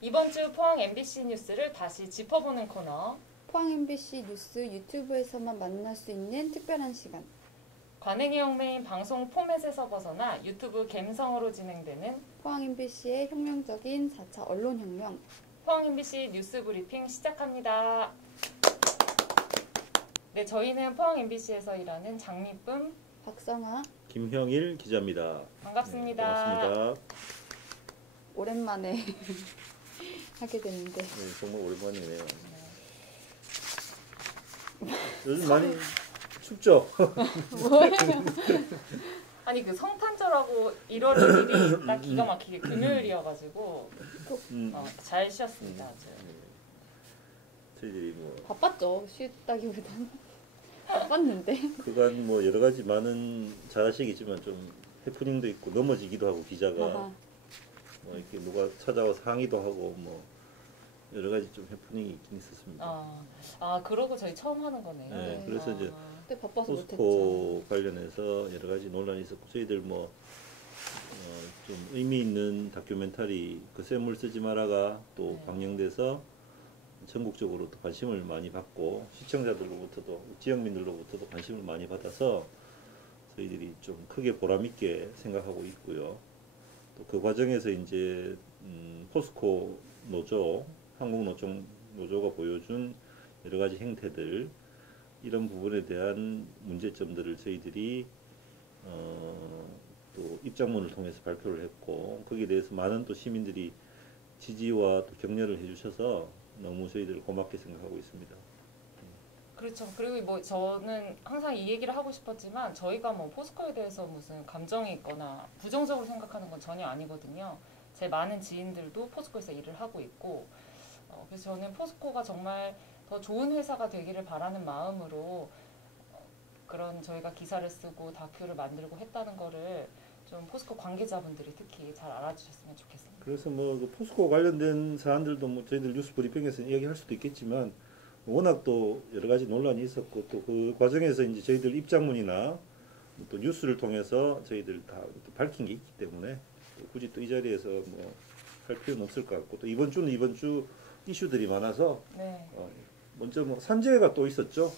이번 주 포항 MBC 뉴스를 다시 짚어보는 코너. 포항 MBC 뉴스 유튜브에서만 만날 수 있는 특별한 시간. 관행의 혁명인 방송 포맷에서 벗어나 유튜브 갬성으로 진행되는 포항 MBC의 혁명적인 4차 언론혁명. 포항 MBC 뉴스 브리핑 시작합니다. 네, 저희는 포항 MBC에서 일하는 장미쁨, 박성아, 김형일 기자입니다. 반갑습니다. 네, 반갑습니다. 오랜만에 하게 됐는데. 네, 정말 오랜만이네요. 요즘 많이 춥죠? 아니 그 성탄절하고 1월 1일이 딱 기가 막히게 금요일이어가지고 잘 쉬었습니다. 아주. 저희들이 뭐 바빴죠. 쉬었다기보다는 바빴는데. 그간 뭐 여러 가지 많은 잘 아시겠지만 좀 해프닝도 있고 넘어지기도 하고 기자가 아하. 뭐 이렇게 누가 찾아와서 항의도 하고 뭐 여러 가지 좀 해프닝이 있긴 있었습니다. 그러고 저희 처음 하는 거네요. 네, 그래서 이제 그때 바빠서 못했죠. 포스코 관련해서 여러 가지 논란이 있었고 저희들 뭐 좀 의미 있는 다큐멘터리 그 쇠물 쓰지 마라가 또 네. 방영돼서 전국적으로 또 관심을 많이 받고 시청자들로부터도 지역민들로부터도 관심을 많이 받아서 저희들이 좀 크게 보람 있게 생각하고 있고요. 또 그 과정에서 이제 포스코 노조, 한국노총 노조가 보여준 여러 가지 행태들 이런 부분에 대한 문제점들을 저희들이 또 입장문을 통해서 발표를 했고 거기에 대해서 많은 또 시민들이 지지와 또 격려를 해주셔서 너무 저희들 고맙게 생각하고 있습니다. 그렇죠. 그리고 뭐 저는 항상 이 얘기를 하고 싶었지만 저희가 뭐 포스코에 대해서 무슨 감정이 있거나 부정적으로 생각하는 건 전혀 아니거든요. 제 많은 지인들도 포스코에서 일을 하고 있고 그래서 저는 포스코가 정말 더 좋은 회사가 되기를 바라는 마음으로 그런 저희가 기사를 쓰고 다큐를 만들고 했다는 거를 좀 포스코 관계자분들이 특히 잘 알아주셨으면 좋겠습니다. 그래서 뭐 그 포스코 관련된 사안들도 뭐 저희들 뉴스 브리핑에서 이야기할 수도 있겠지만 워낙 또 여러 가지 논란이 있었고 또 그 과정에서 이제 저희들 입장문이나 또 뉴스를 통해서 저희들 다 밝힌 게 있기 때문에 또 굳이 또 이 자리에서 뭐 할 필요는 없을 것 같고 또 이번 주는 이번 주 이슈들이 많아서 네. 먼저 뭐 산재가 또 있었죠.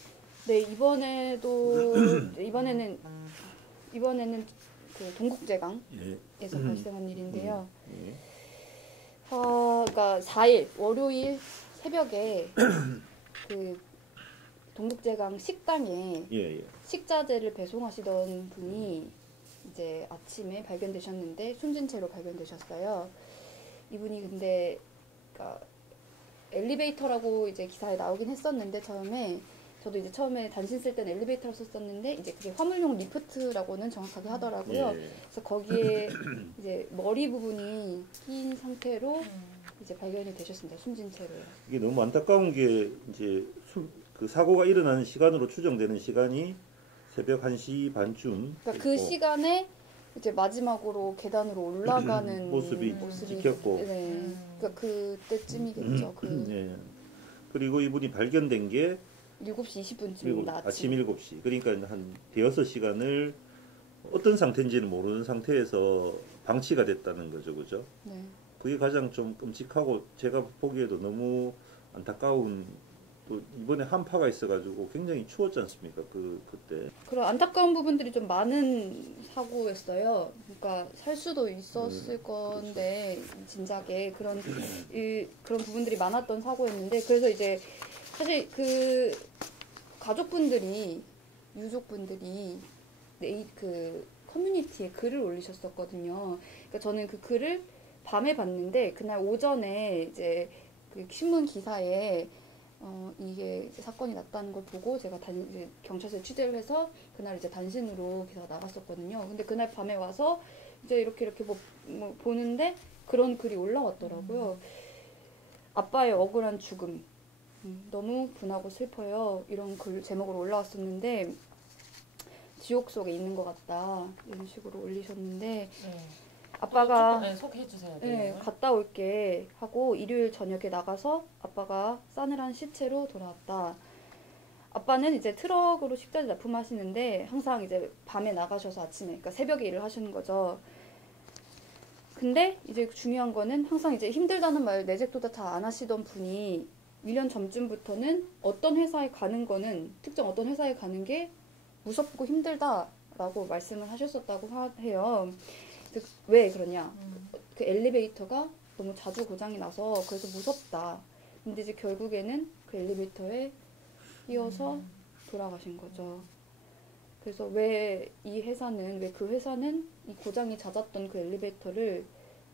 네, 이번에는 그 동국제강에서 예. 발생한 일인데요. 예. 그러니까 4일 월요일 새벽에 그 동국제강 식당에 예. 식자재를 배송하시던 분이 이제 아침에 발견되셨는데 숨진 채로 발견되셨어요. 이분이 근데 그러니까 엘리베이터라고 이제 기사에 나오긴 했었는데 저도 이제 처음에 단신 쓸 때는 엘리베이터를 썼었는데 이제 그게 화물용 리프트라고는 정확하게 하더라고요. 예. 그래서 거기에 이제 머리 부분이 낀 상태로 이제 발견이 되셨습니다. 숨진 채로요. 이게 너무 안타까운 게 이제 그 사고가 일어나는 시간으로 추정되는 시간이 새벽 1시 반쯤. 그러니까 그 시간에 이제 마지막으로 계단으로 올라가는 모습이 찍혔고. 네. 그러니까 그때쯤이겠죠. 예. 그리고 이분이 발견된 게 7시 20분쯤입니다. 아침 7시. 그러니까 한 대여섯 시간을 어떤 상태인지는 모르는 상태에서 방치가 됐다는 거죠. 그죠? 네. 그게 가장 좀 끔찍하고 제가 보기에도 너무 안타까운 또 이번에 한파가 있어가지고 굉장히 추웠지 않습니까? 그때. 그런 안타까운 부분들이 좀 많은 사고였어요. 그러니까 살 수도 있었을 건데 진작에 그런 부분들이 많았던 사고였는데 그래서 이제 사실 그 가족분들이 유족분들이 그 커뮤니티에 글을 올리셨었거든요. 그러니까 저는 그 글을 밤에 봤는데 그날 오전에 이제 그 신문 기사에 이게 이제 사건이 났다는 걸 보고 제가 이제 경찰서에 취재를 해서 그날 이제 단신으로 기사가 나갔었거든요. 근데 그날 밤에 와서 이제 이렇게 뭐 보는데 그런 글이 올라왔더라고요. 아빠의 억울한 죽음. 너무 분하고 슬퍼요. 이런 글 제목으로 올라왔었는데 지옥 속에 있는 것 같다. 이런 식으로 올리셨는데 아빠가 소개해 주세요. 네, 갔다 올게 하고 일요일 저녁에 나가서 아빠가 싸늘한 시체로 돌아왔다. 아빠는 이제 트럭으로 식자재 납품하시는데 항상 이제 밤에 나가셔서 아침에 그러니까 새벽에 일을 하시는 거죠. 근데 이제 중요한 거는 항상 이제 힘들다는 말 내색조차 잘 안 하시던 분이 1년 전쯤부터는 어떤 회사에 가는 거는 특정 어떤 회사에 가는 게 무섭고 힘들다라고 말씀을 하셨었다고 해요. 왜 그러냐? 그 엘리베이터가 너무 자주 고장이 나서 그래서 무섭다. 근데 이제 결국에는 그 엘리베이터에 끼어서 돌아가신 거죠. 그래서 왜 그 회사는 이 고장이 잦았던 그 엘리베이터를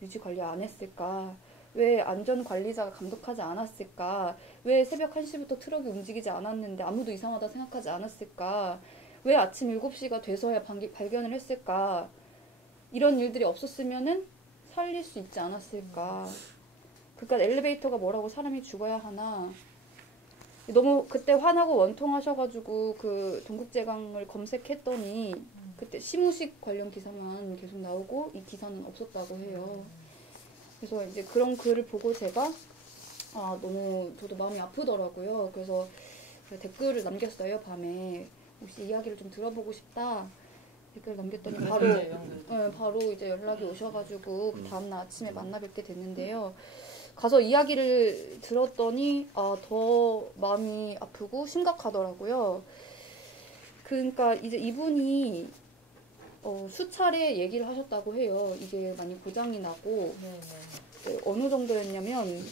유지 관리 안 했을까? 왜 안전 관리자가 감독하지 않았을까? 왜 새벽 1시부터 트럭이 움직이지 않았는데 아무도 이상하다 생각하지 않았을까? 왜 아침 7시가 돼서야 발견을 했을까? 이런 일들이 없었으면은 살릴 수 있지 않았을까? 그러니까 엘리베이터가 뭐라고 사람이 죽어야 하나? 너무 그때 화나고 원통하셔가지고 그 동국제강을 검색했더니 그때 시무식 관련 기사만 계속 나오고 이 기사는 없었다고 해요. 그래서 이제 그런 글을 보고 제가 너무 저도 마음이 아프더라고요. 그래서 댓글을 남겼어요. 밤에 혹시 이야기를 좀 들어보고 싶다 댓글 남겼더니 바로 이제 연락이 오셔가지고 다음날 아침에 만나 뵙게 됐는데요. 가서 이야기를 들었더니 더 마음이 아프고 심각하더라고요. 그러니까 이제 이분이 수차례 얘기를 하셨다고 해요. 이게 많이 고장이 나고 어느 정도였냐면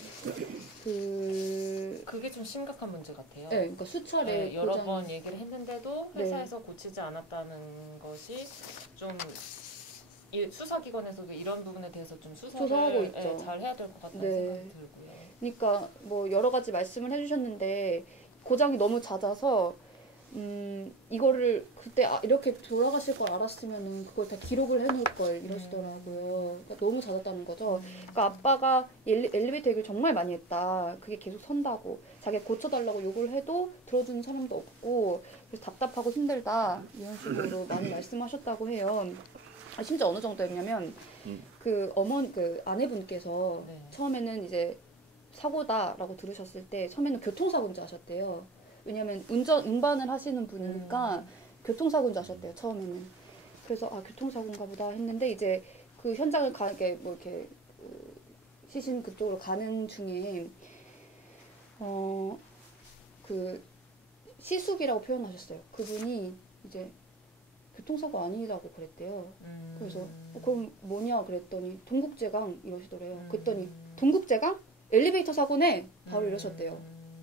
그게 좀 심각한 문제 같아요. 네, 그러니까 수차례 여러 번 얘기를 했는데도 회사에서 고치지 않았다는 것이 좀 수사기관에서도 이런 부분에 대해서 좀 조사하고 있죠. 잘 해야 될 것 같다는 생각이 들고요. 그러니까 뭐 여러 가지 말씀을 해주셨는데 고장이 너무 잦아서 이거를 그때 이렇게 돌아가실 걸 알았으면은 그걸 다 기록을 해놓을 걸 이러시더라고요. 그러니까 너무 잦았다는 거죠. 그러니까 아빠가 엘리베이터 얘기를 정말 많이 했다. 그게 계속 선다고. 자기가 고쳐달라고 욕을 해도 들어주는 사람도 없고 그래서 답답하고 힘들다 이런 식으로 많이 말씀하셨다고 해요. 심지어 어느 정도였냐면 그 아내분께서 처음에는 이제 사고다라고 들으셨을 때 처음에는 교통사고인 줄 아셨대요. 왜냐면 운반을 하시는 분이니까 교통사고인 줄 아셨대요. 처음에는. 그래서 교통사고인가 보다 했는데 이제 그 현장을 이렇게 시신 그쪽으로 가는 중에 그 시숙이라고 표현하셨어요. 그분이 이제 교통사고 아니라고 그랬대요. 그래서 그럼 뭐냐 그랬더니 동국제강 이러시더래요. 그랬더니 동국제강? 엘리베이터 사고네? 바로 이러셨대요.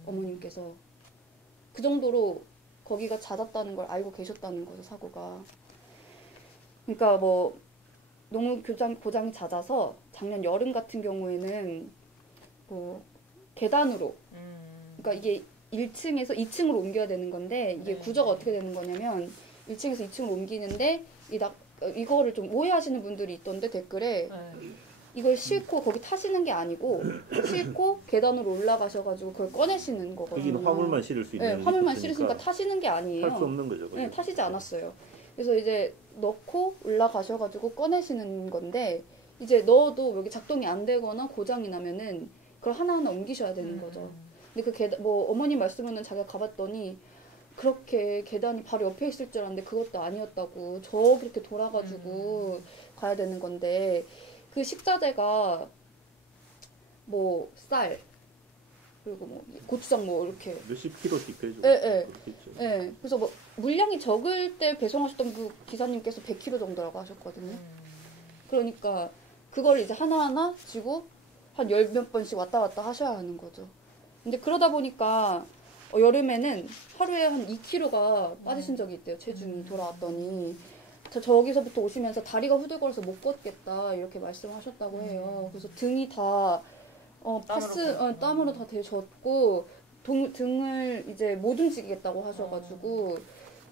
어머님께서. 그 정도로 거기가 잦았다는 걸 알고 계셨다는 거죠, 사고가. 그러니까 뭐 너무 고장이 잦아서 작년 여름 같은 경우에는 뭐 계단으로 그러니까 이게 1층에서 2층으로 옮겨야 되는 건데 이게 구조가 어떻게 되는 거냐면 1층에서 2층으로 옮기는데 이거를 좀 오해하시는 분들이 있던데 댓글에 이걸 싣고 거기 타시는 게 아니고 싣고 계단으로 올라가셔가지고 그걸 꺼내시는 거거든요. 여기는 화물만 실을 수 있는 화물만 실으니까 타시는 게 아니에요. 할 수 없는 거죠. 네, 타시지 않았어요. 그래서 이제 넣고 올라가셔가지고 꺼내시는 건데 이제 넣어도 여기 작동이 안 되거나 고장이 나면은 그걸 하나하나 옮기셔야 되는 거죠. 근데 그 계단 어머님 말씀으로는 자기가 가봤더니 그렇게 계단이 바로 옆에 있을 줄 알았는데 그것도 아니었다고 저기 이렇게 돌아가지고 가야 되는 건데 그 식자재가 뭐 쌀 그리고 뭐 고추장 뭐 이렇게 몇십 킬로씩 해줘. 예. 그래서 뭐 물량이 적을 때 배송하셨던 그 기사님께서 100kg 정도라고 하셨거든요. 그러니까 그걸 이제 하나하나 지고 한 10몇 번씩 왔다 갔다 하셔야 하는 거죠. 근데 그러다 보니까 여름에는 하루에 한 2kg가 빠지신 적이 있대요. 체중이 돌아왔더니. 저기서부터 오시면서 다리가 후들거려서 못 걷겠다 이렇게 말씀하셨다고 해요. 그래서 등이 다 땀으로 다 데졌고 등을 이제 못 움직이겠다고 하셔가지고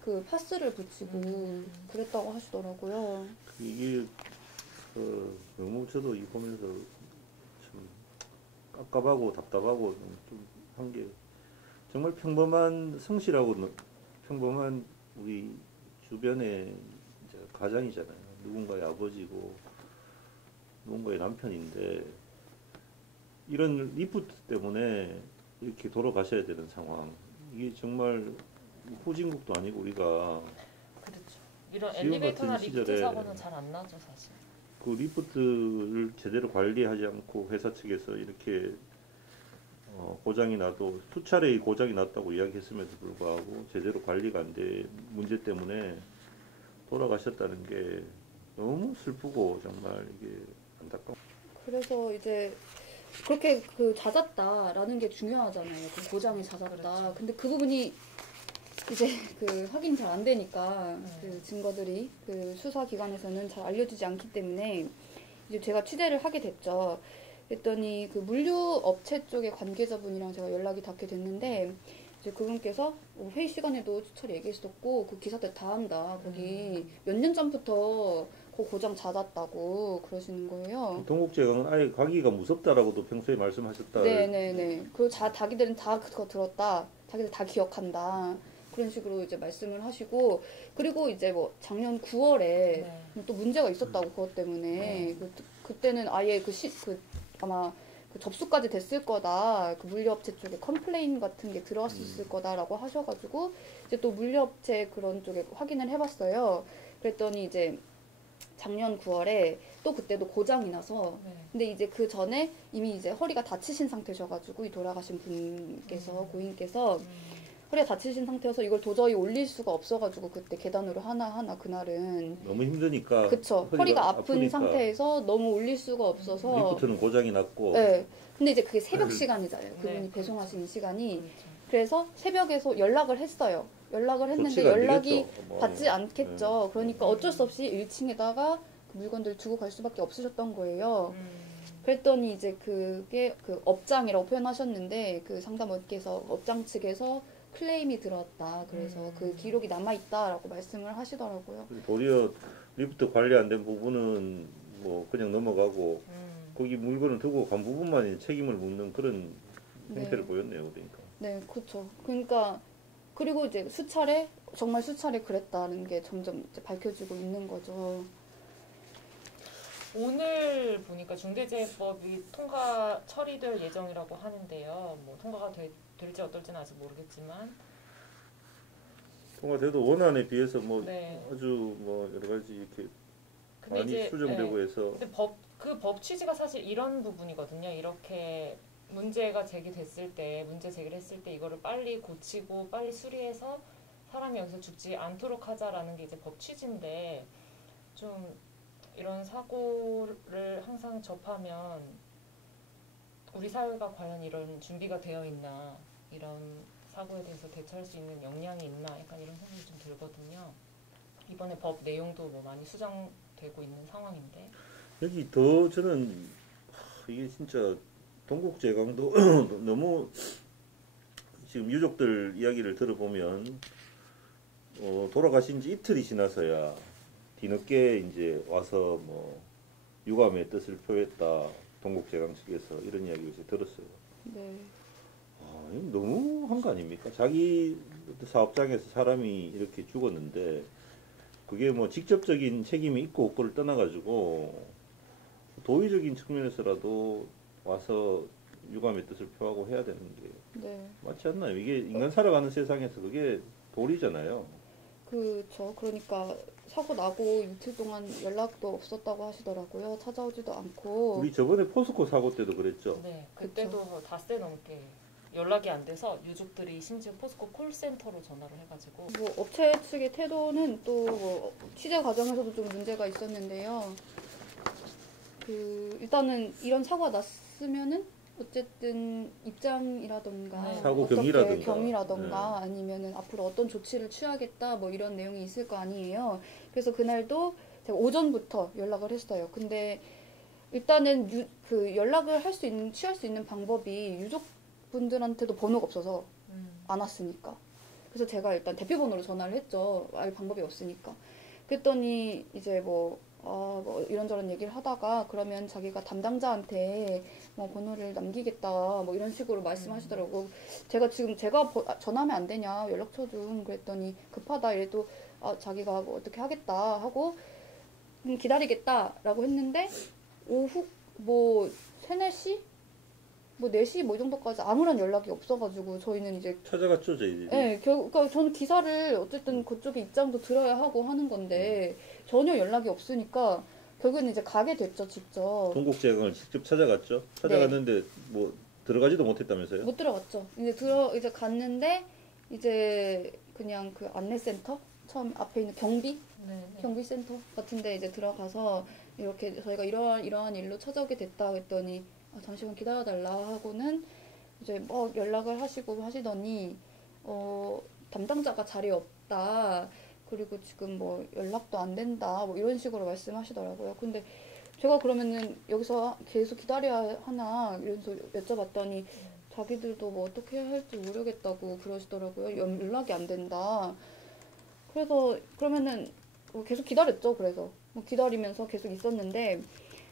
그 파스를 붙이고 그랬다고 하시더라고요. 이게 너무 저도 이 보면서 참 깝깝하고 답답하고 좀 한 게 정말 평범한 성실하고 평범한 우리 주변의 가장이잖아요. 누군가의 아버지고 누군가의 남편인데 이런 리프트 때문에 이렇게 돌아가셔야 되는 상황. 이게 정말 후진국도 아니고 우리가 그렇죠. 이런 엘리베이터나 리프트 사고는 잘 안 나죠, 사실. 그 리프트를 제대로 관리하지 않고 회사 측에서 이렇게 고장이 나도 수차례 고장이 났다고 이야기했음에도 불구하고 제대로 관리가 안 돼 문제 때문에 돌아가셨다는 게 너무 슬프고 정말 이게 안타까워. 그래서 이제 그렇게 그 잦았다라는 게 중요하잖아요. 그 고장이 잦았다. 그렇죠. 근데 그 부분이 이제 그 확인이 잘 안 되니까 그 증거들이 그 수사 기관에서는 잘 알려주지 않기 때문에 이제 제가 취재를 하게 됐죠. 그랬더니 그 물류 업체 쪽의 관계자분이랑 제가 연락이 닿게 됐는데 이제 그분께서 회의 시간에도 수차례 얘기했었고 그 기사 때 다 한다. 거기 몇 년 전부터 그 고장 잦았다고 그러시는 거예요. 동국제강은 아예 가기가 무섭다라고도 평소에 말씀하셨다. 네네네. 그리고 자기들은 다 그거 들었다. 자기들 다 기억한다. 그런 식으로 이제 말씀을 하시고, 그리고 이제 뭐 작년 9월에 네. 또 문제가 있었다고 그것 때문에 네. 그때는 아예 아마 그 접수까지 됐을 거다. 그 물류업체 쪽에 컴플레인 같은 게 들어왔을 거다라고 하셔가지고 이제 또 물류업체 그런 쪽에 확인을 해봤어요. 그랬더니 이제 작년 9월에 또 그때도 고장이 나서 네. 근데 이제 그 전에 이미 이제 허리가 다치신 상태셔가지고 이 돌아가신 분께서 고인께서 허리가 다치신 상태여서 이걸 도저히 올릴 수가 없어가지고 그때 계단으로 하나하나 그날은 너무 힘드니까. 그쵸 허리가 아픈 아프니까. 상태에서 너무 올릴 수가 없어서 리프트는 고장이 났고. 네. 근데 이제 그게 새벽 시간이잖아요. 네, 그분이 배송하신 시간이 그렇죠. 그래서 새벽에서 연락을 했어요. 연락을 했는데 조치가 안 연락이 되겠죠. 뭐. 받지 않겠죠. 네. 그러니까 어쩔 수 없이 1층에다가 그 물건들 두고 갈 수밖에 없으셨던 거예요. 음. 그랬더니 이제 그게 그 업장이라고 표현하셨는데 그 상담원께서 업장 측에서 클레임이 들어왔다. 그래서 그 기록이 남아있다라고 말씀을 하시더라고요. 도리어 리프트 관리 안 된 부분은 뭐 그냥 넘어가고 거기 물건을 두고 간 부분만 책임을 묻는 그런 행태를 네. 보였네요. 그러니까. 네, 그렇죠. 그러니까 그리고 이제 정말 수차례 그랬다는 게 점점 이제 밝혀지고 있는 거죠. 오늘 보니까 중대재해법이 처리될 예정이라고 하는데요. 뭐 통과가 될지 어떨지는 아직 모르겠지만 통과돼도 원안에 비해서 뭐 네. 아주 뭐 여러 가지 이렇게 근데 많이 이제 수정되고 네. 해서 근데 그 법 취지가 사실 이런 부분이거든요. 이렇게 문제가 제기됐을 때 문제 제기를 했을 때 이거를 빨리 고치고 빨리 수리해서 사람이 여기서 죽지 않도록 하자라는 게 이제 법 취지인데 좀 이런 사고를 항상 접하면 우리 사회가 과연 이런 준비가 되어 있나, 이런 사고에 대해서 대처할 수 있는 역량이 있나, 약간 이런 생각이 좀 들거든요. 이번에 법 내용도 뭐 많이 수정되고 있는 상황인데. 여기 더 저는 이게 진짜 동국제강도 너무 지금 유족들 이야기를 들어보면 돌아가신 지 이틀이 지나서야 뒤늦게 이제 와서 뭐 유감의 뜻을 표했다. 동국제강 측에서 이런 이야기를 이제 들었어요. 네. 이거 너무한 거 아닙니까? 자기 사업장에서 사람이 이렇게 죽었는데 그게 뭐 직접적인 책임이 있고 없고를 떠나가지고 도의적인 측면에서라도 와서 유감의 뜻을 표하고 해야 되는 게 네. 맞지 않나요? 이게 인간 살아가는 세상에서 그게 도리잖아요. 그러니까 사고 나고 이틀 동안 연락도 없었다고 하시더라고요. 찾아오지도 않고. 우리 저번에 포스코 사고 때도 그랬죠. 네, 그때도 닷새 넘게 연락이 안 돼서 유족들이 심지어 포스코 콜센터로 전화를 해가지고 뭐 업체 측의 태도는 또뭐 취재 과정에서도 좀 문제가 있었는데요. 일단은 이런 사고가 났으면은 어쨌든 입장이라던가 네. 사고 어떻게 경위라던가. 아니면은 앞으로 어떤 조치를 취하겠다 뭐 이런 내용이 있을 거 아니에요. 그래서 그날도 제가 오전부터 연락을 했어요. 근데 일단은 그 연락을 취할 수 있는 방법이 유족분들한테도 번호가 없어서 안 왔으니까. 그래서 제가 일단 대표번호로 전화를 했죠. 알 방법이 없으니까. 그랬더니 이제 뭐 이런저런 얘기를 하다가 그러면 자기가 담당자한테 뭐 번호를 남기겠다 뭐 이런 식으로 말씀하시더라고. 제가 전화하면 안 되냐 연락처 좀 그랬더니 급하다 이래도 자기가 뭐 어떻게 하겠다 하고 기다리겠다라고 했는데 오후 뭐 3, 4시? 뭐 4시 뭐 이 정도까지 아무런 연락이 없어가지고 저희는 이제 찾아갔죠, 저희들이. 네, 그러니까 저는 기사를 어쨌든 그쪽에 입장도 들어야 하고 하는 건데 전혀 연락이 없으니까 결국은 이제 가게 됐죠, 직접. 동국제강을 직접 찾아갔죠. 찾아갔는데 뭐 들어가지도 못했다면서요? 못 들어갔죠. 이제 갔는데 이제 그냥 그 안내센터 처음 앞에 있는 경비센터 같은데 이제 들어가서 이렇게 저희가 이러한 일로 찾아오게 됐다 했더니 잠시만 기다려달라 하고는 이제 뭐 연락을 하시더니 담당자가 자리에 없다. 그리고 지금 뭐 연락도 안 된다. 뭐 이런 식으로 말씀하시더라고요. 근데 제가 그러면은 여기서 계속 기다려야 하나 이러면서 여쭤봤더니 자기들도 뭐 어떻게 해야 할지 모르겠다고 그러시더라고요. 연락이 안 된다. 그래서 그러면은 계속 기다렸죠. 그래서 뭐 기다리면서 계속 있었는데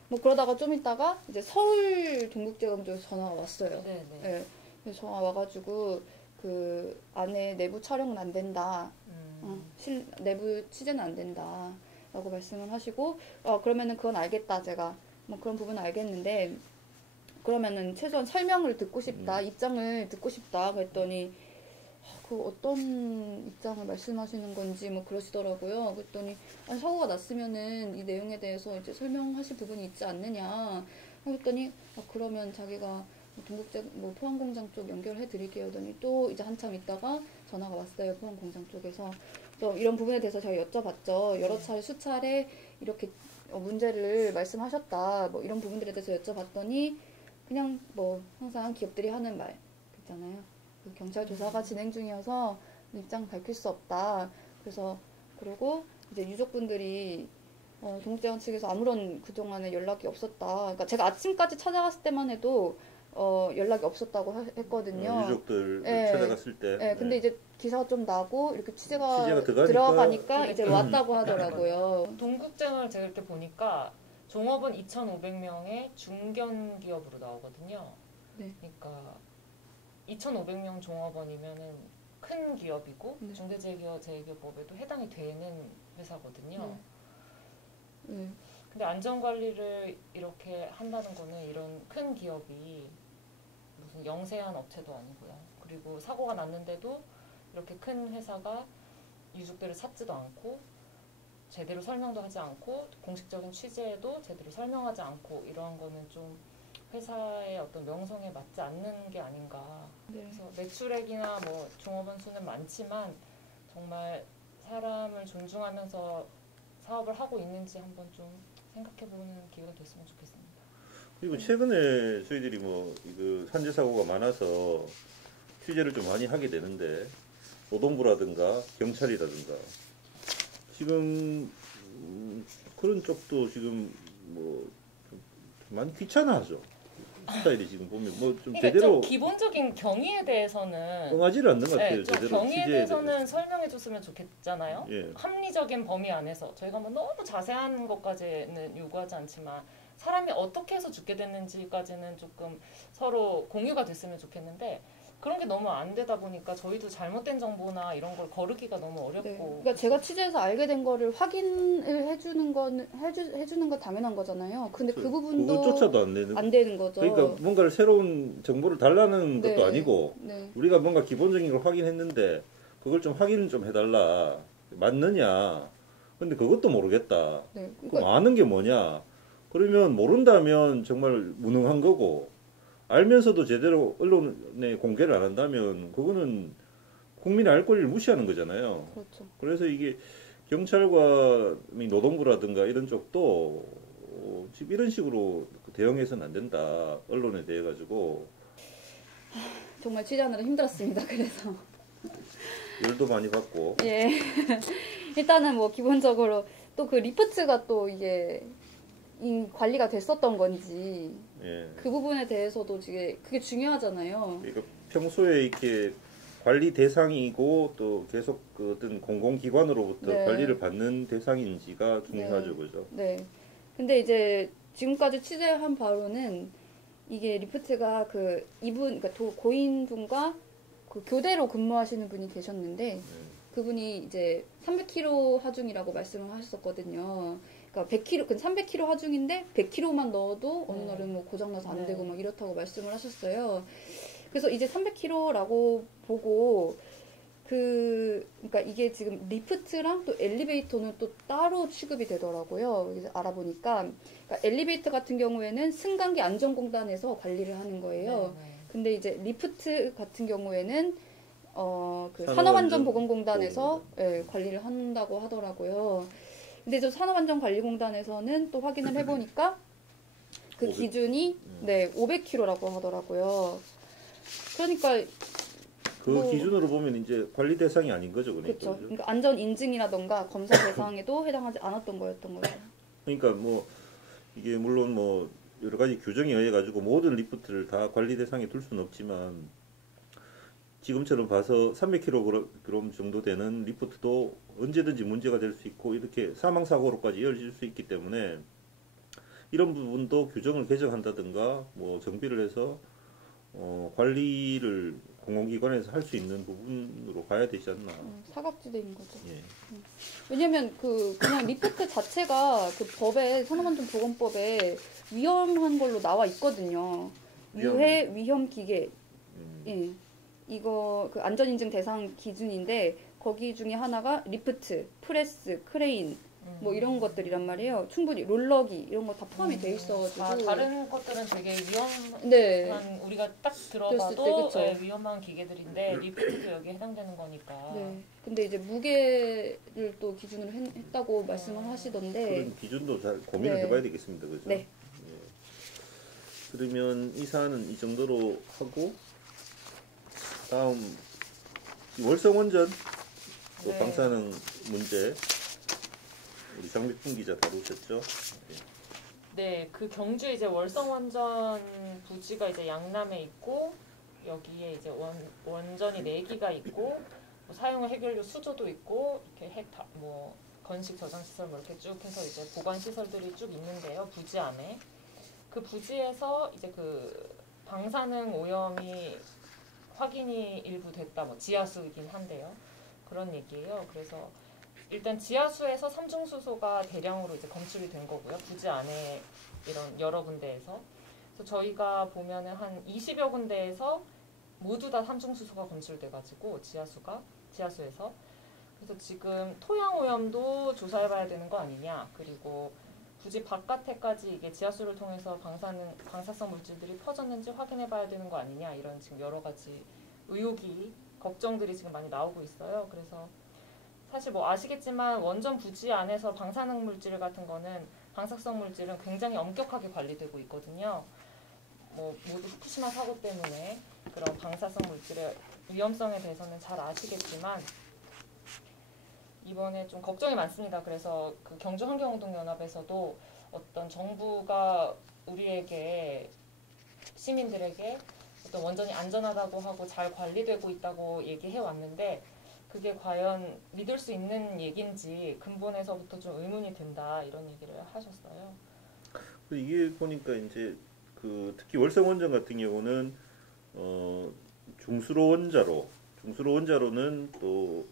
뭐 그러다가 좀 있다가 이제 서울 동국제강 쪽에서 전화가 왔어요. 네. 그래서 전화 와가지고 그 안에 내부 촬영은 안 된다. 내부 취재는 안 된다. 라고 말씀을 하시고 그러면은 그건 알겠다. 제가 뭐 그런 부분은 알겠는데 그러면은 최소한 설명을 듣고 싶다. 입장을 듣고 싶다. 그랬더니 그 어떤 입장을 말씀하시는 건지 뭐 그러시더라고요. 그랬더니 사고가 났으면은 이 내용에 대해서 이제 설명하실 부분이 있지 않느냐. 그랬더니 그러면 자기가 동국제 뭐 포항공장 쪽 연결해 드릴게요. 하더니 또 이제 한참 있다가 전화가 왔어요. 포항공장 쪽에서. 또 이런 부분에 대해서 제가 여쭤봤죠. 여러 차례 수차례 이렇게 문제를 말씀하셨다. 뭐 이런 부분들에 대해서 여쭤봤더니 그냥 뭐 항상 기업들이 하는 말 있잖아요. 그 경찰 조사가 진행 중이어서 입장 밝힐 수 없다. 그래서 그리고 이제 유족분들이 동국제강 측에서 아무런 그동안에 연락이 없었다. 그러니까 제가 아침까지 찾아갔을 때만 해도 연락이 없었다고 했거든요. 유족들 찾아갔을 때. 네, 근데 이제 기사가 좀 나고 이렇게 취재가 들어가니까 이제 왔다고 하더라고요. 동국제강을 제가 이렇게 보니까 종업원 2,500명의 중견 기업으로 나오거든요. 네. 그러니까 2,500명 종업원이면은 큰 기업이고 네. 중대재해기업법에도 해당이 되는 회사거든요. 네. 근데 안전관리를 이렇게 한다는 거는 이런 큰 기업이 무슨 영세한 업체도 아니고요. 그리고 사고가 났는데도 이렇게 큰 회사가 유족들을 찾지도 않고 제대로 설명도 하지 않고 공식적인 취재에도 제대로 설명하지 않고 이러한 거는 좀 회사의 어떤 명성에 맞지 않는 게 아닌가. 네. 그래서 매출액이나 뭐 종업원 수는 많지만 정말 사람을 존중하면서 사업을 하고 있는지 한번 좀 생각해보는 기회가 됐으면 좋겠습니다. 그리고 최근에 저희들이 뭐 그 산재 사고가 많아서 취재를 좀 많이 하게 되는데 노동부라든가 경찰이라든가 지금 그런 쪽도 지금 뭐 많이 귀찮아하죠. 스타일이 지금 보면 뭐 좀 그러니까 제대로 좀 기본적인 경위에 대해서는 응하지를 않는 것 같아요. 좀 제대로 경위에 취재에 대해서는 설명해줬으면 좋겠잖아요. 예. 합리적인 범위 안에서 저희가 뭐 너무 자세한 것까지는 요구하지 않지만 사람이 어떻게 해서 죽게 됐는지까지는 조금 서로 공유가 됐으면 좋겠는데 그런 게 너무 안 되다 보니까 저희도 잘못된 정보나 이런 걸 거르기가 너무 어렵고. 네. 그러니까 제가 취재해서 알게 된 거를 확인을 해주는 건 당연한 거잖아요. 근데 그 부분도 그것조차도 안 되는 거죠. 그러니까 뭔가를 새로운 정보를 달라는 것도 아니고 우리가 뭔가 기본적인 걸 확인했는데 그걸 좀 확인 좀 해달라. 맞느냐. 근데 그것도 모르겠다. 그러니까 그럼 아는 게 뭐냐. 그러면 모른다면 정말 무능한 거고 알면서도 제대로 언론에 공개를 안 한다면 그거는 국민의 알 권리를 무시하는 거잖아요. 그렇죠. 그래서 이게 경찰과 노동부라든가 이런 쪽도 지금 이런 식으로 대응해서는 안 된다. 언론에 대해 가지고 정말 취재하느라 힘들었습니다. 그래서 열도 많이 받고. 예. 일단은 뭐 기본적으로 또 그 리포트가 또 이게 관리가 됐었던 건지 그 부분에 대해서도 그게 중요하잖아요. 그러니까 평소에 이렇게 관리 대상이고 또 계속 그 어떤 공공기관으로부터 관리를 받는 대상인지가 중요하죠, 그죠? 네. 근데 이제 지금까지 취재한 바로는 이게 리포트가 그러니까 고인분과 그 교대로 근무하시는 분이 계셨는데 그분이 이제 300kg 하중이라고 말씀을 하셨었거든요. 그러니까 100kg, 300kg 하중인데 100kg만 넣어도 어느 날은 뭐 고장나서 안 되고 막 이렇다고 말씀을 하셨어요. 그래서 이제 300kg라고 보고 그러니까 이게 지금 리프트랑 또 엘리베이터는 또 따로 취급이 되더라고요. 그래서 알아보니까 그러니까 엘리베이터 같은 경우에는 승강기 안전공단에서 관리를 하는 거예요. 네, 네. 근데 이제 리프트 같은 경우에는 그 산업안전보건공단. 산업안전보건공단에서 예, 관리를 한다고 하더라고요. 근데 저 산업안전관리공단에서는 또 확인을 해보니까 그 500. 기준이 네 500km라고 하더라고요. 그러니까 그 뭐- 기준으로 보면 이제 관리 대상이 아닌 거죠, 그러니까. 그렇죠. 그죠? 그러니까 안전 인증이라던가 검사 대상에도 해당하지 않았던 거였던 거예요. 그러니까 뭐 이게 물론 뭐 여러 가지 규정에 의해 가지고 모든 리프트를 다 관리 대상에 둘 수는 없지만 지금처럼 봐서 300kg 정도 되는 리프트도 언제든지 문제가 될 수 있고 이렇게 사망 사고로까지 이어질 수 있기 때문에 이런 부분도 규정을 개정한다든가 뭐 정비를 해서 관리를 공공기관에서 할 수 있는 부분으로 봐야 되지 않나. 사각지대인 거죠. 예. 왜냐면 그냥 리프트 자체가 그 법에 산업안전보건법에 위험한 걸로 나와 있거든요. 유해 위험 기계. 음. 예. 이거 그 안전인증 대상 기준인데 거기 중에 하나가 리프트, 프레스, 크레인 뭐 이런 것들이란 말이에요. 충분히 롤러기 이런 거 다 포함이 돼 있어가지고. 아, 다른 것들은 되게 위험한 네. 우리가 딱 그랬을 때, 들어봐도 그쵸. 네, 위험한 기계들인데 리프트도 여기에 해당되는 거니까. 네. 근데 이제 무게를 또 기준으로 했다고 말씀을 하시던데. 그런 기준도 잘 고민을 네. 해봐야 되겠습니다, 그죠? 네. 예. 그러면 이 사안은 이 정도로 하고 다음 월성원전 또 네. 방사능 문제 우리 장미풍 기자 다루셨죠? 네, 그 경주 이제 월성원전 부지가 이제 양남에 있고 여기에 이제 원전이 4기가 있고 뭐 사용 해결료 수조도 있고 이렇게 뭐 건식 저장 시설 뭐 이렇게 쭉 해서 이제 보관 시설들이 쭉 있는데요. 부지 안에 그 부지에서 이제 그 방사능 오염이 확인이 일부 됐다. 뭐 지하수이긴 한데요. 그런 얘기예요. 그래서 일단 지하수에서 삼중수소가 대량으로 이제 검출이 된 거고요. 부지 안에 이런 여러 군데에서. 그래서 저희가 보면은 한 20여 군데에서 모두 다 삼중수소가 검출돼가지고 지하수에서. 그래서 지금 토양 오염도 조사해봐야 되는 거 아니냐. 그리고 부지 바깥에까지 이게 지하수를 통해서 방사성 물질들이 퍼졌는지 확인해봐야 되는 거 아니냐. 이런 지금 여러 가지 의혹이 걱정들이 지금 많이 나오고 있어요. 그래서 사실 뭐 아시겠지만 원전 부지 안에서 방사능 물질 같은 거는 방사성 물질은 굉장히 엄격하게 관리되고 있거든요. 뭐 모두 후쿠시마 사고 때문에 그런 방사성 물질의 위험성에 대해서는 잘 아시겠지만 이번에 좀 걱정이 많습니다. 그래서 그 경주환경운동연합에서도 어떤 정부가 우리에게 시민들에게 어떤 원전이 안전하다고 하고 잘 관리되고 있다고 얘기해 왔는데 그게 과연 믿을 수 있는 얘기인지 근본에서부터 좀 의문이 든다 이런 얘기를 하셨어요. 이게 보니까 이제 그 특히 월성원전 같은 경우는 중수로 원자로는 또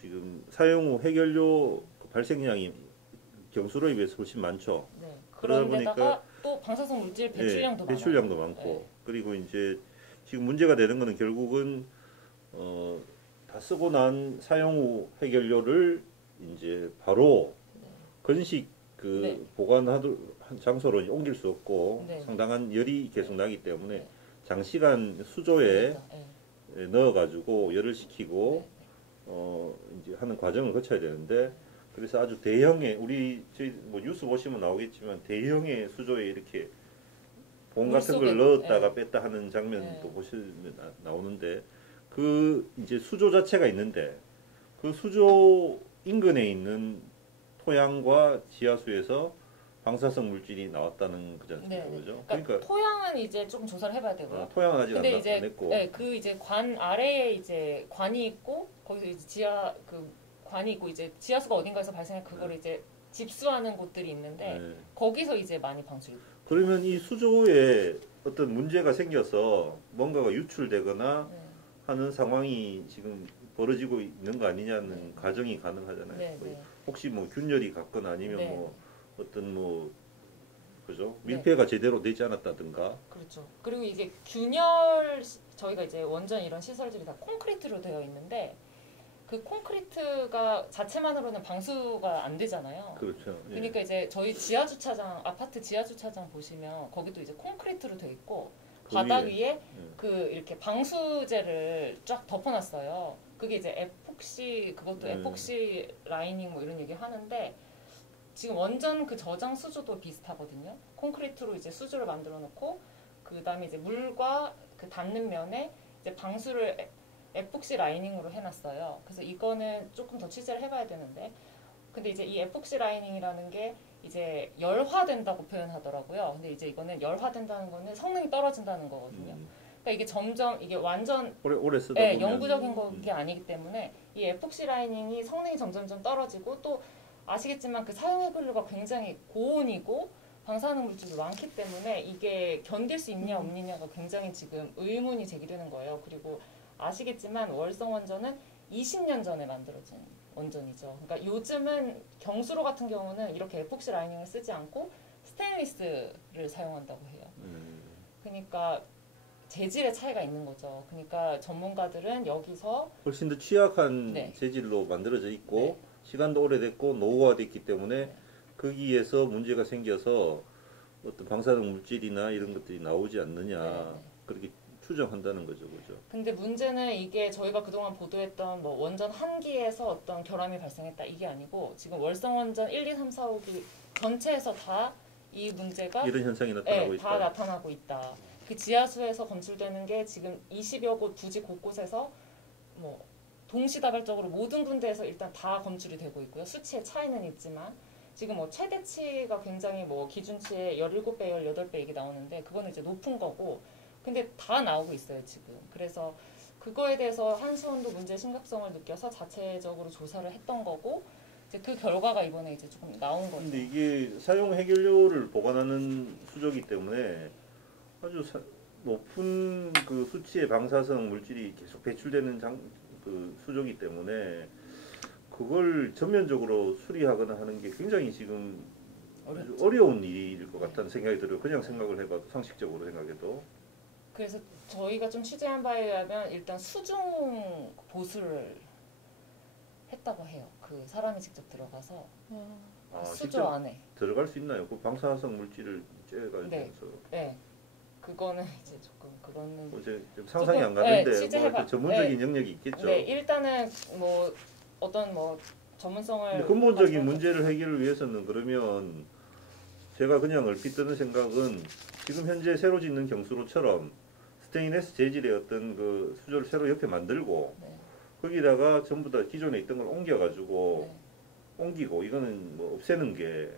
지금 사용 후 해결료 발생량이 경수로에 비해서 훨씬 많죠. 네. 그러다 그런데다가 보니까 또 방사성 물질 배출량도 많아요. 배출량도 많고 네. 그리고 이제 지금 문제가 되는 거는 결국은 다 쓰고 난 사용 후 해결료를 이제 바로 건식 네. 보관하는 장소로 옮길 수 없고 네. 상당한 열이 계속 나기 때문에 네. 장시간 수조에 네. 넣어가지고 열을 식히고 이제 하는 과정을 거쳐야 되는데 그래서 아주 대형의 저희 뭐 뉴스 보시면 나오겠지만 대형의 수조에 이렇게 봉 같은 걸 물속에, 넣었다가 뺐다 하는 장면도 네. 보시면 나오는데 그 이제 수조 자체가 있는데 그 수조 인근에 있는 토양과 지하수에서 방사성 물질이 나왔다는 거지 않습니까? 네. 그죠? 그러니까 토양은 이제 조금 조사를 해봐야 되고요. 토양은 아직 근데 안 이제 했고 그 이제 관 아래에 이제 관이 있고 거기서 이제 지하 그 관이 있고 이제 지하수가 어딘가에서 발생해 그걸 이제 집수하는 곳들이 있는데 네. 거기서 이제 많이 방출. 그러면 이 수조에 어떤 문제가 생겨서 뭔가가 유출되거나 네. 하는 상황이 지금 벌어지고 있는 거 아니냐는 가정이 가능하잖아요. 네, 네. 혹시 뭐 균열이 갔거나 아니면 네. 뭐 어떤 뭐 그죠? 네. 밀폐가 제대로 되지 않았다든가. 그렇죠. 그리고 이게 저희가 이제 원전 이런 시설들이 다 콘크리트로 되어 있는데 그 콘크리트가 자체만으로는 방수가 안 되잖아요. 그렇죠. 예. 그러니까 이제 저희 지하 주차장, 아파트 지하 주차장 보시면 거기도 이제 콘크리트로 되어 있고 그 바닥 위에, 위에 그 이렇게 방수제를 쫙 덮어놨어요. 그게 이제 에폭시, 그것도 네. 에폭시 라이닝 뭐 이런 얘기 하는데 지금 원전 그 저장 수조도 비슷하거든요. 콘크리트로 이제 수조를 만들어 놓고 그 다음에 이제 물과 그 닿는 면에 이제 방수를 에폭시 라이닝으로 해놨어요. 그래서 이거는 조금 더 취재를 해봐야 되는데 근데 이제 이 에폭시 라이닝이라는 게 이제 열화된다고 표현하더라고요. 근데 이제 이거는 열화된다는 거는 성능이 떨어진다는 거거든요. 그러니까 이게 점점 이게 완전 오래 쓰다 네, 보면 영구적인 게 아니기 때문에 이 에폭시 라이닝이 성능이 점점 떨어지고 또 아시겠지만 그 사용 해결료가 굉장히 고온이고 방사능 물질이 많기 때문에 이게 견딜 수 있냐 없느냐가 굉장히 지금 의문이 제기되는 거예요. 그리고 아시겠지만 월성 원전은 20년 전에 만들어진 원전이죠. 그러니까 요즘은 경수로 같은 경우는 이렇게 에폭시 라이닝을 쓰지 않고 스테인리스를 사용한다고 해요. 그러니까 재질의 차이가 있는 거죠. 그러니까 전문가들은 여기서 훨씬 더 취약한 네. 재질로 만들어져 있고 네. 시간도 오래됐고 노후화됐기 때문에 네. 거기에서 문제가 생겨서 어떤 방사능 물질이나 이런 것들이 나오지 않느냐 네. 그렇게 추정한다는 거죠, 그죠? 근데 문제는 이게 저희가 그동안 보도했던 뭐 원전 한 기에서 어떤 결함이 발생했다 이게 아니고 지금 월성 원전 1, 2, 3, 4, 5기 전체에서 다 이 문제가 이런 현상이 나타나고 네, 있다. 다 나타나고 있다. 그 지하수에서 검출되는 게 지금 20여 곳 부지 곳곳에서 뭐 동시다발적으로 모든 군데에서 일단 다 검출이 되고 있고요. 수치의 차이는 있지만 지금 뭐 최대치가 굉장히 뭐 기준치의 17배, 18배 이게 나오는데 그거는 이제 높은 거고 근데 다 나오고 있어요, 지금. 그래서 그거에 대해서 한수원도 문제의 심각성을 느껴서 자체적으로 조사를 했던 거고 이제 그 결과가 이번에 이제 조금 나온 거죠. 근데 이게 사용 해결료를 보관하는 수조기 때문에 아주 높은 그 수치의 방사성 물질이 계속 배출되는 그 수조기 때문에 그걸 전면적으로 수리하거나 하는 게 굉장히 지금 아주 어려운 일일 것 같다는 생각이 들어요. 그냥 생각을 해봐도 상식적으로 생각해도. 그래서 저희가 좀 취재한 바에 의하면 일단 수중 보수를 했다고 해요. 그 사람이 직접 들어가서 수조 직접 안에. 들어갈 수 있나요? 그 방사성 물질을 쬐가지고서. 네. 그거는 이제 조금 그거는 이제 좀 상상이 안 조금, 가는데 네, 취재해봐- 뭐 전문적인 네. 영역이 있겠죠. 네, 일단은 뭐 어떤 뭐 전문성을 근데 근본적인 가지고 문제를 해결을 위해서는 그러면 제가 그냥 얼핏 드는 생각은 지금 현재 새로 짓는 경수로처럼 스테인리스 재질의 어떤 그 수조를 새로 옆에 만들고 네. 거기다가 전부 다 기존에 있던 걸 옮겨가지고 네. 옮기고 이거는 뭐 없애는 게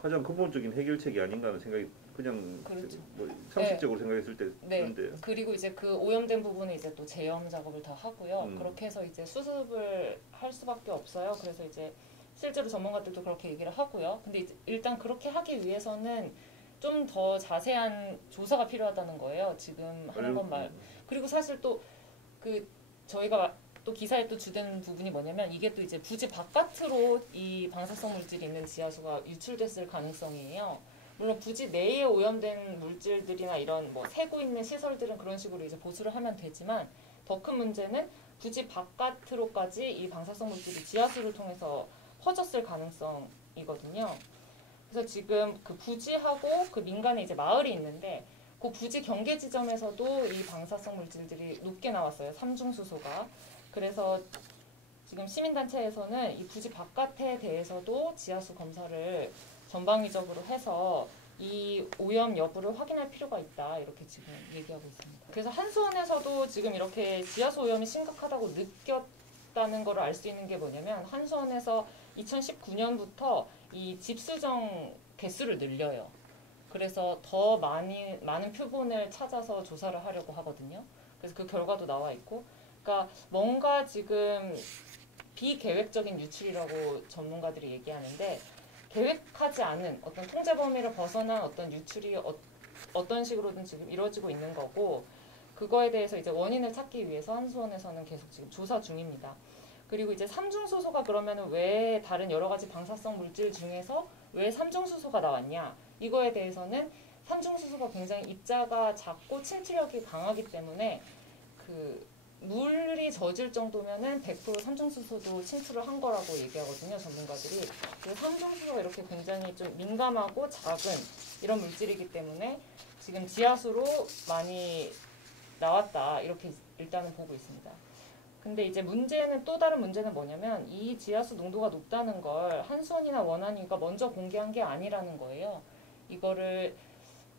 가장 근본적인 해결책이 아닌가 하는 생각이 그냥 그렇죠. 뭐 상식적으로 생각했을 때 네. 드는데 그리고 이제 그 오염된 부분은 이제 또 제염 작업을 다 하고요. 그렇게 해서 이제 수습을 할 수밖에 없어요. 그래서 이제 실제로 전문가들도 그렇게 얘기를 하고요. 근데 이제 일단 그렇게 하기 위해서는 좀 더 자세한 조사가 필요하다는 거예요. 지금 하는 건 말. 그리고 사실 또 그 저희가 또 기사에 또 주된 부분이 뭐냐면 이게 또 이제 부지 바깥으로 이 방사성 물질이 있는 지하수가 유출됐을 가능성이에요. 물론 부지 내에 오염된 물질들이나 이런 뭐 새고 있는 시설들은 그런 식으로 이제 보수를 하면 되지만 더 큰 문제는 부지 바깥으로까지 이 방사성 물질이 지하수를 통해서 퍼졌을 가능성이거든요. 그래서 지금 그 부지하고 그 민간에 이제 마을이 있는데 그 부지 경계 지점에서도 이 방사성 물질들이 높게 나왔어요. 삼중수소가. 그래서 지금 시민단체에서는 이 부지 바깥에 대해서도 지하수 검사를 전방위적으로 해서 이 오염 여부를 확인할 필요가 있다 이렇게 지금 얘기하고 있습니다. 그래서 한수원에서도 지금 이렇게 지하수 오염이 심각하다고 느꼈다는 걸 알 수 있는 게 뭐냐면 한수원에서 2019년부터 이 집수정 개수를 늘려요. 그래서 더 많은 표본을 찾아서 조사를 하려고 하거든요. 그래서 그 결과도 나와 있고, 그러니까 뭔가 지금 비계획적인 유출이라고 전문가들이 얘기하는데 계획하지 않은 어떤 통제 범위를 벗어난 어떤 유출이 어떤 식으로든 지금 이루어지고 있는 거고 그거에 대해서 이제 원인을 찾기 위해서 한수원에서는 계속 지금 조사 중입니다. 그리고 이제 삼중수소가 그러면 왜 다른 여러 가지 방사성 물질 중에서 왜 삼중수소가 나왔냐? 이거에 대해서는 삼중수소가 굉장히 입자가 작고 침투력이 강하기 때문에 그 물이 젖을 정도면은 100% 삼중수소도 침투를 한 거라고 얘기하거든요, 전문가들이. 그래서 삼중수소가 이렇게 굉장히 좀 민감하고 작은 이런 물질이기 때문에 지금 지하수로 많이 나왔다, 이렇게 일단은 보고 있습니다. 근데 이제 문제는, 또 다른 문제는 뭐냐면 이 지하수 농도가 높다는 걸 한수원이나 원안위가 먼저 공개한 게 아니라는 거예요.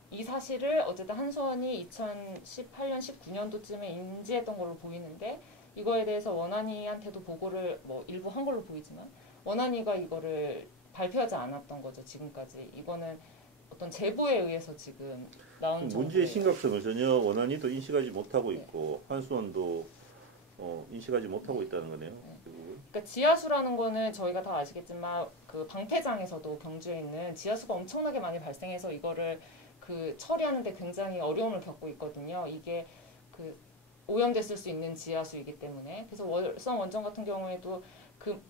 이 사실을 어쨌든 한수원이 2018년, 19년도쯤에 인지했던 걸로 보이는데, 이거에 대해서 원안위한테도 보고를 뭐 일부 한 걸로 보이지만 원안위가 이거를 발표하지 않았던 거죠, 지금까지. 이거는 어떤 제보에 의해서 지금 나온 문제의 정보예요. 심각성을 전혀 원안위도 인식하지 못하고 있고 한수원도 인식하지 못하고 있다는 거네요. 결국은. 그러니까 지하수라는 거는 저희가 다 아시겠지만 그 방패장에서도, 경주에 있는 지하수가 엄청나게 많이 발생해서 이거를 그 처리하는데 굉장히 어려움을 겪고 있거든요. 이게 그 오염됐을 수 있는 지하수이기 때문에. 그래서 월성 원전 같은 경우에도 그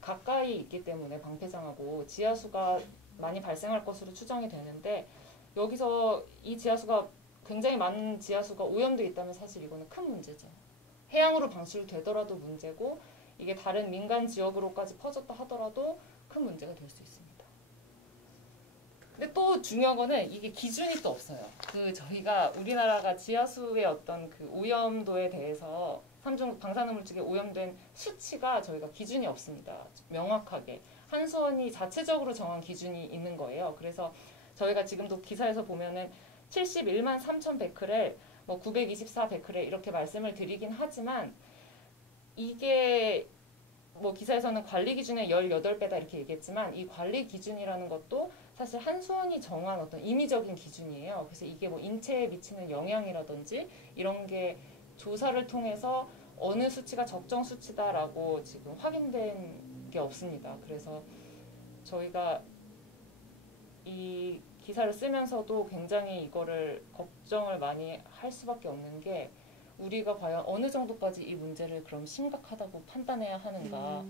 가까이 있기 때문에 방패장하고 지하수가 많이 발생할 것으로 추정이 되는데, 여기서 이 지하수가, 굉장히 많은 지하수가 오염돼 있다면 사실 이거는 큰 문제죠. 해양으로 방출되더라도 문제고, 이게 다른 민간 지역으로까지 퍼졌다 하더라도 큰 문제가 될 수 있습니다. 근데 또 중요한 거는 이게 기준이 또 없어요. 저희가 우리나라가 지하수의 어떤 그 오염도에 대해서 방사능 물질에 오염된 수치가 저희가 기준이 없습니다. 명확하게 한수원이 자체적으로 정한 기준이 있는 거예요. 그래서 저희가 지금도 기사에서 보면은 71만 3천 베크렐, 뭐 924 베크렐 이렇게 말씀을 드리긴 하지만, 이게 뭐 기사에서는 관리 기준의 18배다 이렇게 얘기했지만, 이 관리 기준이라는 것도 사실 한수원이 정한 어떤 임의적인 기준이에요. 그래서 이게 뭐 인체에 미치는 영향이라든지 이런 게 조사를 통해서 어느 수치가 적정 수치다라고 지금 확인된 게 없습니다. 그래서 저희가 이 기사를 쓰면서도 굉장히 이거를 걱정을 많이 할 수밖에 없는 게, 우리가 과연 어느 정도까지 이 문제를 그럼 심각하다고 판단해야 하는가,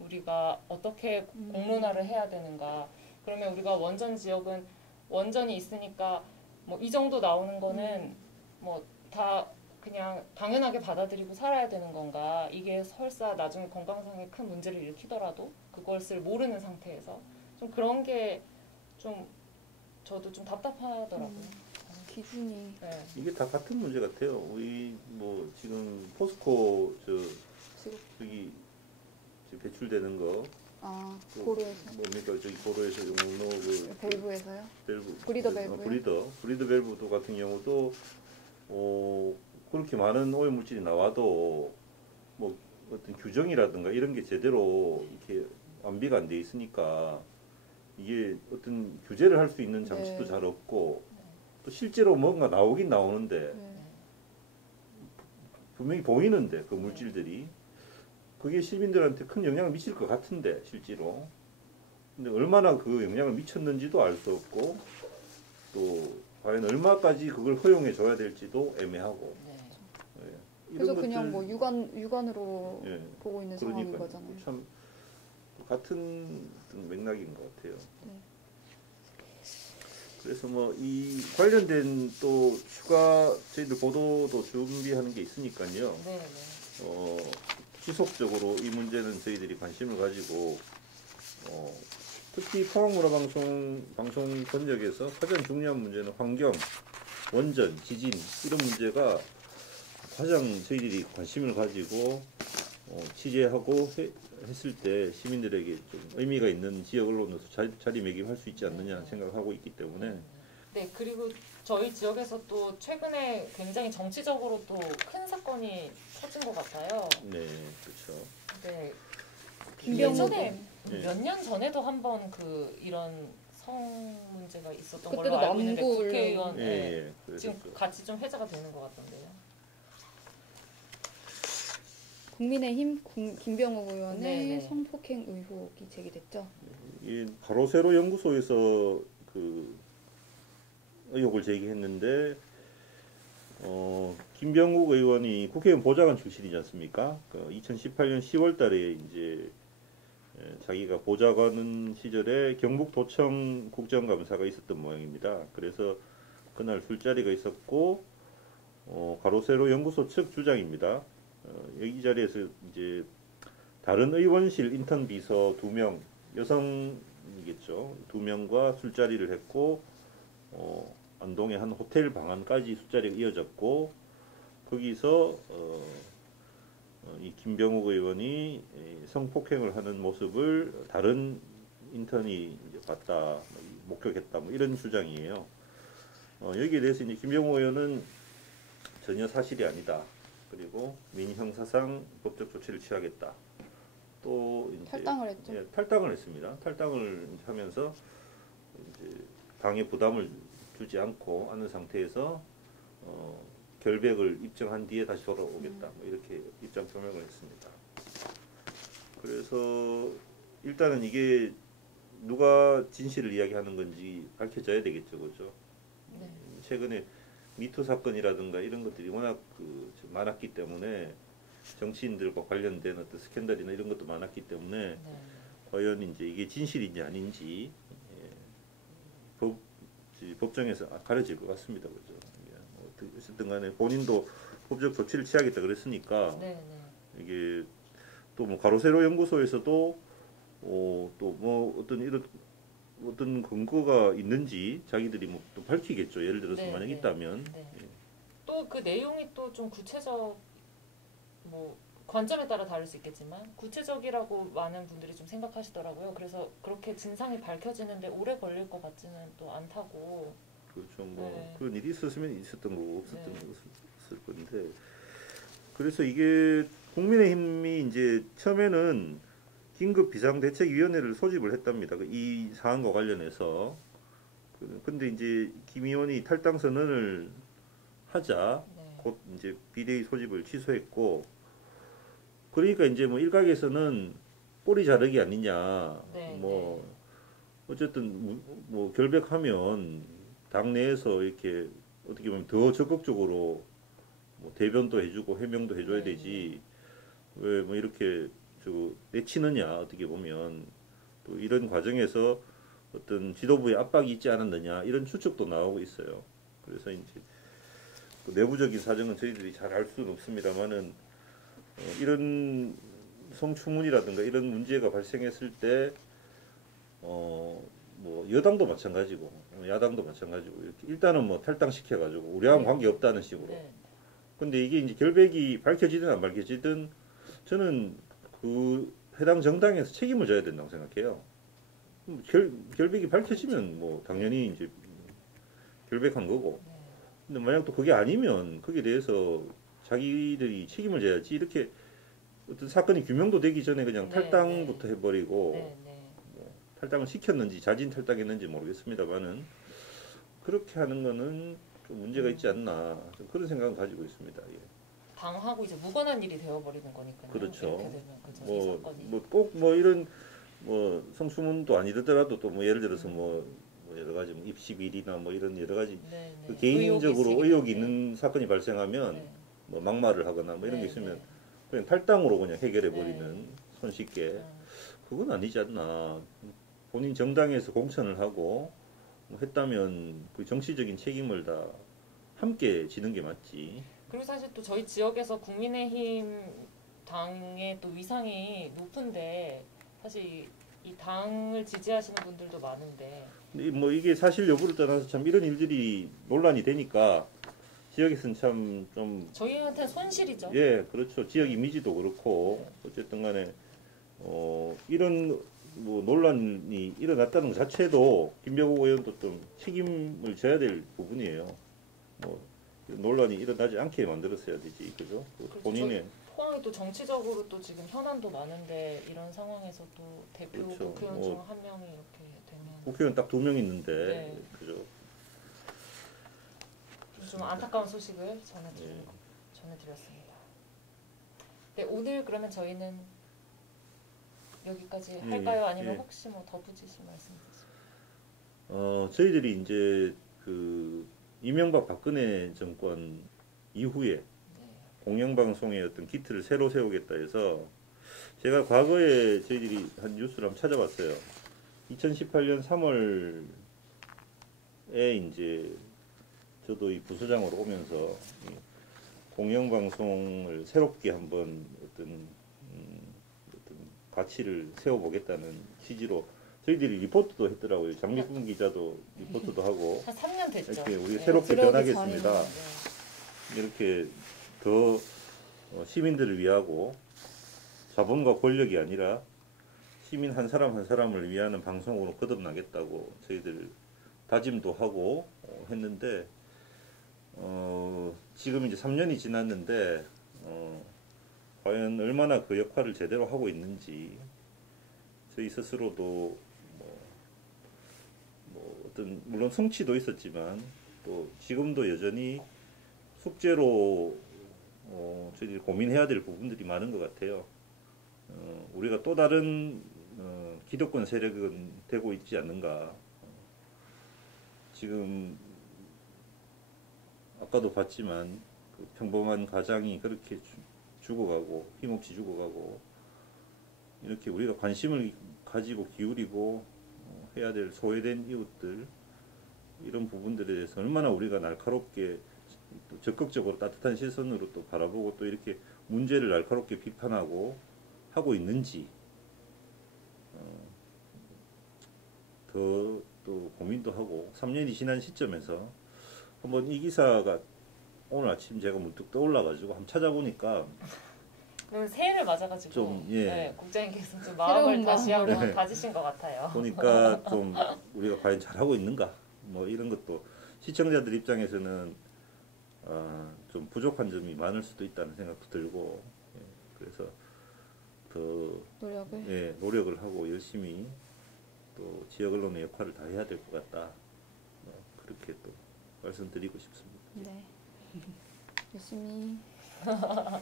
우리가 어떻게 공론화를 해야 되는가. 그러면 우리가 원전 지역은 원전이 있으니까 뭐 이 정도 나오는 거는 뭐 다 그냥 당연하게 받아들이고 살아야 되는 건가, 이게 설사 나중에 건강상에 큰 문제를 일으키더라도 그것을 모르는 상태에서 좀 그런 게 좀 저도 좀 답답하더라고요. 기준이. 네. 이게 다 같은 문제 같아요. 우리 뭐 지금 포스코 저기 배출되는 거, 고로에서. 뭡니까, 저기 고로에서 용로 밸브에서요? 밸브, 브리더 밸브요? 브리더 밸브도 같은 경우도 그렇게 많은 오염 물질이 나와도 뭐 어떤 규정이라든가 이런 게 제대로 이렇게 안비가 안 돼 있으니까 이게 어떤 규제를 할 수 있는 장치도 잘 없고, 또 실제로 뭔가 나오긴 나오는데 분명히 보이는데 그 물질들이 그게 시민들한테 큰 영향을 미칠 것 같은데 실제로. 근데 얼마나 그 영향을 미쳤는지도 알 수 없고, 또 과연 얼마까지 그걸 허용해 줘야 될지도 애매하고. 그래서 그냥 뭐 유관으로 보고 있는 상황인 그러니까 거잖아요. 참 같은 맥락인 것 같아요. 그래서 뭐 이 관련된 또 추가 저희들 보도도 준비하는 게 있으니까요. 지속적으로 이 문제는 저희들이 관심을 가지고 특히 포항문화방송 권역에서 가장 중요한 문제는 환경, 원전, 지진 이런 문제가 가장 저희들이 관심을 가지고 취재하고 했을 때 시민들에게 좀 의미가 있는 지역 언론으로서 자리매김할 수 있지 않느냐 생각하고 있기 때문에. 네, 그리고 저희 지역에서 또 최근에 굉장히 정치적으로 또 큰 사건이 터진 것 같아요. 네, 그렇죠. 네. 김병옥. 몇 년 전에도 한번 이런 성 문제가 있었던 걸로 그때도 알고 있는데, 남구 국회의원 그래서 지금 같이 좀 회자가 되는 것 같던데요. 국민의힘 김병옥 의원의 네네. 성폭행 의혹이 제기됐죠. 이 가로세로 연구소에서 그 의혹을 제기했는데, 김병욱 의원이 국회의원 보좌관 출신이지 않습니까? 2018년 10월달에 이제 자기가 보좌관 시절에 경북도청 국정감사가 있었던 모양입니다. 그래서 그날 술자리가 있었고 가로세로 연구소 측 주장입니다. 여기 자리에서 이제 다른 의원실 인턴 비서 2명, 여성이겠죠. 2명과 술자리를 했고 안동의 한 호텔 방안까지 술자리가 이어졌고 거기서 이 김병욱 의원이 성폭행을 하는 모습을 다른 인턴이 이제 봤다, 목격했다, 뭐 이런 주장이에요. 여기에 대해서 이제 김병욱 의원은 전혀 사실이 아니다. 그리고 민형사상 법적 조치를 취하겠다. 또 이제 탈당을 했죠. 예, 탈당을 했습니다. 탈당을 하면서 이제 당에 부담을 주지 않고 하는 상태에서 결백을 입증한 뒤에 다시 돌아오겠다. 뭐 이렇게 입장 표명을 했습니다. 그래서 일단은 이게 누가 진실을 이야기하는 건지 밝혀져야 되겠죠, 그죠? 네. 최근에 미투 사건이라든가 이런 것들이 워낙 많았기 때문에 정치인들과 관련된 어떤 스캔들이나 이런 것도 많았기 때문에 네. 과연 이제 이게 진실인지 아닌지 법정에서 가려질 것 같습니다, 그죠? 어쨌든 간에 본인도 법적 조치를 취하겠다 그랬으니까 네. 네. 이게 또 뭐 가로세로 연구소에서도 또 뭐 어떤 이런 어떤 근거가 있는지 자기들이 뭐 또 밝히겠죠. 예를 들어서 네, 만약 네. 있다면 네. 또 그 내용이 또 좀 구체적 뭐 관점에 따라 다를 수 있겠지만 구체적이라고 많은 분들이 좀 생각하시더라고요. 그래서 그렇게 진상이 밝혀지는데 오래 걸릴 것 같지는 또 않다고. 그렇죠. 뭐 네. 그런 일이 있었으면 있었던 거고 없었던 네. 거였을 건데 그래서 이게 국민의힘이 이제 처음에는 긴급 비상대책위원회를 소집을 했답니다. 이 사안과 관련해서. 근데 이제 김 의원이 탈당 선언을 하자 네. 곧 이제 비대위 소집을 취소했고 그러니까 이제 뭐 일각에서는 꼬리 자르기 아니냐. 네, 뭐 어쨌든 뭐 결백하면 당내에서 이렇게 어떻게 보면 더 적극적으로 뭐 대변도 해주고 해명도 해줘야 네, 되지 왜 뭐 이렇게 내치느냐 어떻게 보면 또 이런 과정에서 어떤 지도부의 압박이 있지 않았느냐 이런 추측도 나오고 있어요. 그래서 이제 그 내부적인 사정은 저희들이 잘 알 수는 없습니다만은 이런 성추문이라든가 이런 문제가 발생했을 때 뭐 여당도 마찬가지고 야당도 마찬가지고 이렇게 일단은 뭐 탈당시켜가지고 우리하고는 네. 관계 없다는 식으로. 네. 근데 이게 이제 결백이 밝혀지든 안 밝혀지든 저는 그 해당 정당에서 책임을 져야 된다고 생각해요. 결백이 밝혀지면 뭐 당연히 이제 결백한 거고. 네. 근데 만약 또 그게 아니면 거기에 대해서 자기들이 책임을 져야지 이렇게 어떤 사건이 규명도 되기 전에 그냥 네, 탈당부터 해버리고 네. 네. 탈당을 시켰는지 자진 탈당했는지 모르겠습니다만은 그렇게 하는 거는 좀 문제가 있지 않나 좀 그런 생각은 가지고 있습니다. 예. 당하고 이제 무관한 일이 되어버리는 거니까요. 그렇죠. 이렇게 되면 그죠. 이 사건이. 뭐 꼭 뭐 이런 뭐 성추문도 아니더라도 또 뭐 예를 들어서 뭐 여러 가지 뭐 입시비리나 뭐 이런 여러 가지 네, 그 네. 개인적으로 있으기 의혹이 때문에. 있는 사건이 발생하면 네. 뭐 막말을 하거나 뭐 이런 네, 게 있으면 네. 그냥 탈당으로 그냥 해결해 버리는 네. 손쉽게 음. 그건 아니지 않나. 본인 정당에서 공천을 하고 뭐 했다면 그 정치적인 책임을 다 함께 지는 게 맞지. 그리고 사실 또 저희 지역에서 국민의힘 당의 또 위상이 높은데 사실 이 당을 지지하시는 분들도 많은데 근데 뭐 이게 사실 여부를 떠나서 참 이런 일들이 논란이 되니까 지역에서는 참 좀 저희한테 손실이죠. 예, 그렇죠. 지역 이미지도 그렇고 어쨌든 간에 이런 뭐 논란이 일어났다는 것 자체도 김병욱 의원도 좀 책임을 져야 될 부분이에요. 뭐 이런 논란이 일어나지 않게 만들었어야 되지, 그죠? 그렇죠. 본인의 포항이 또 정치적으로 또 지금 현안도 많은데 이런 상황에서 또 대표 그렇죠. 국회의원 중 한 명이 이렇게 되면 국회의원 딱 2명 있는데, 네. 그죠? 좀 안타까운 소식을 예. 전해드렸습니다. 네, 오늘 그러면 저희는 여기까지 예, 할까요? 아니면 예. 혹시 뭐 덧붙이실 말씀 있으실까요? 저희들이 이제 그 이명박 박근혜 정권 이후에 네. 공영방송의 어떤 기틀을 새로 세우겠다 해서 제가 과거에 저희들이 한 뉴스를 한번 찾아봤어요. 2018년 3월에 이제 저도 이 부서장으로 오면서 이 공영방송을 새롭게 한번 어떤 가치를 세워보겠다는 취지로 저희들이 리포트도 했더라고요. 장미순 기자도 리포트도 하고 한 3년 됐죠. 이렇게 우리 네. 새롭게 들어오기 변하겠습니다. 전이네요. 이렇게 더 시민들을 위하고 자본과 권력이 아니라 시민 한 사람 한 사람을 위하는 방송으로 거듭나겠다고 저희들 다짐도 하고 했는데 지금 이제 3년이 지났는데 과연 얼마나 그 역할을 제대로 하고 있는지 저희 스스로도 어떤 물론 성취도 있었지만 또 지금도 여전히 숙제로 저희들이 고민해야 될 부분들이 많은 것 같아요. 우리가 또 다른 기득권 세력은 되고 있지 않는가. 지금 아까도 봤지만 그 평범한 가장이 그렇게 죽어가고 힘없이 죽어가고 이렇게 우리가 관심을 가지고 기울이고 해야 될 소외된 이웃들 이런 부분들에 대해서 얼마나 우리가 날카롭게 또 적극적으로 따뜻한 시선으로 또 바라보고 또 이렇게 문제를 날카롭게 비판하고 하고 있는지 더 또 고민도 하고 3년이 지난 시점에서 한번 이 기사가 오늘 아침 제가 문득 떠올라가지고 한번 찾아보니까 그럼 새해를 맞아가지고 좀, 예. 네, 국장님께서 좀 마음을 새로운 다시 마음으로. 한번 다지신 것 같아요. 보니까 좀 우리가 과연 잘하고 있는가 뭐 이런 것도 시청자들 입장에서는 좀 부족한 점이 많을 수도 있다는 생각도 들고 그래서 더 노력을 하고 열심히 또 지역 언론의 역할을 다 해야 될 것 같다 그렇게 또 말씀드리고 싶습니다. 네. 열심히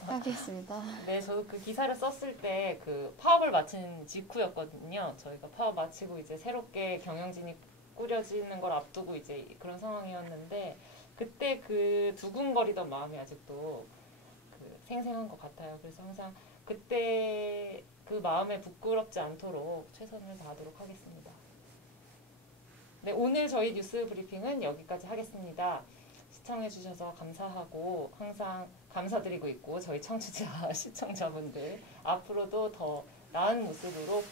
하겠습니다. 네, 저도 그 기사를 썼을 때 그 파업을 마친 직후였거든요. 저희가 파업 마치고 이제 새롭게 경영진이 꾸려지는 걸 앞두고 이제 그런 상황이었는데 그때 그 두근거리던 마음이 아직도 그 생생한 것 같아요. 그래서 항상 그때 그 마음에 부끄럽지 않도록 최선을 다하도록 하겠습니다. 네, 오늘 저희 뉴스 브리핑은 여기까지 하겠습니다. 시청해주셔서 감사하고 항상 감사드리고 있고 저희 청취자 시청자분들 앞으로도 더 나은 모습으로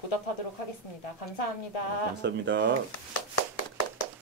보답하도록 하겠습니다. 감사합니다. 감사합니다.